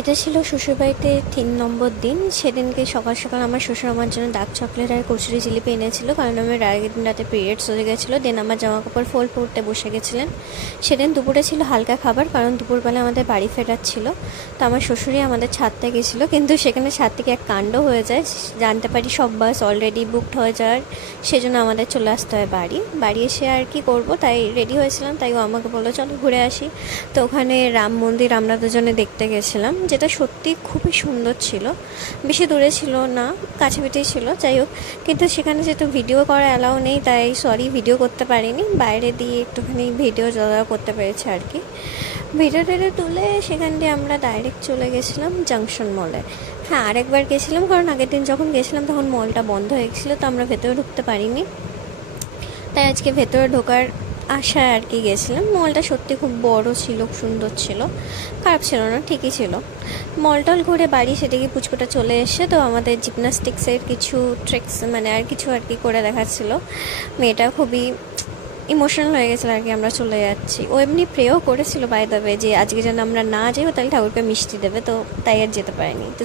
এটা ছিল শ্বশুরবাড়িতে ৩ নম্বর দিন। সেদিনকে সকাল সকাল আমার শ্বশুর আমার জন্য ডার্ক চকলেট আর কচুরি জিলিপি এনেছিল, কারণ আমার আগের দিন রাতে পিরিয়ডস হয়ে গেছিলো। দেন আমার জামা কাপড় ফোল্ড করতে বসে গেছিলেন। সেদিন দুপুরে ছিল হালকা খাবার, কারণ দুপুরবেলা আমাদের বাড়ি ফেরার ছিল। তো আমার শ্বশুরই আমাদের ছাদতে গেছিলো, কিন্তু সেখানে ছাদ থেকে এক কাণ্ড হয়ে যায়। জানতে পারি সব বাস অলরেডি বুকড হয়ে যাওয়ার, সেজন্য আমাদের চলে আসতে হয় বাড়ি এসে আর কি করব, তাই রেডি হয়েছিলাম। তাই ও আমাকে বললো চলো ঘুরে আসি। তো ওখানে রাম মন্দির আমরা দুজনে দেখতে গেছিলাম, যেটা সত্যি খুবই সুন্দর ছিল। বেশি দূরে ছিল না, কাছাকাছি ছিল, যাই হোক। কিন্তু সেখানে যেহেতু ভিডিও করা অ্যালাউ নেই, তাই সরি ভিডিও করতে পারিনি। বাইরে দিয়ে একটুখানি ভিডিও জড়া করতে পেরেছি আর কি। ভিডিও টেডিও তুলে সেখান দিয়ে আমরা ডাইরেক্ট চলে গেছিলাম জাংশন মলে। হ্যাঁ, আরেকবার গেছিলাম, কারণ আগের দিন যখন গেছিলাম তখন মলটা বন্ধ হয়ে গেছিলো, তো আমরা ভেতরে ঢুকতে পারিনি। তাই আজকে ভেতরে ঢোকার আশায় আর কি গেছিলাম। মলটা সত্যি খুব বড় ছিল, সুন্দর ছিল, খারাপ ছিল না, ঠিকই ছিল। মল টল ঘুরে বাড়ি সেদিকে পুচকুটা চলে এসে তো আমাদের জিমনাস্টিক্সের কিছু ট্রিক্স মানে আর কিছু আর কি করে দেখাচ্ছিলো। মেয়েটা খুবই ইমোশনাল হয়ে গেছিলো আর কি, আমরা চলে যাচ্ছি। ও এমনি প্রেও করেছিল বাই দ্য ওয়ে যে আজকে যেন আমরা না যাই, তাহলে ঠাকুরকে মিষ্টি দেবে, তো তাই আর যেতে পারিনি। তো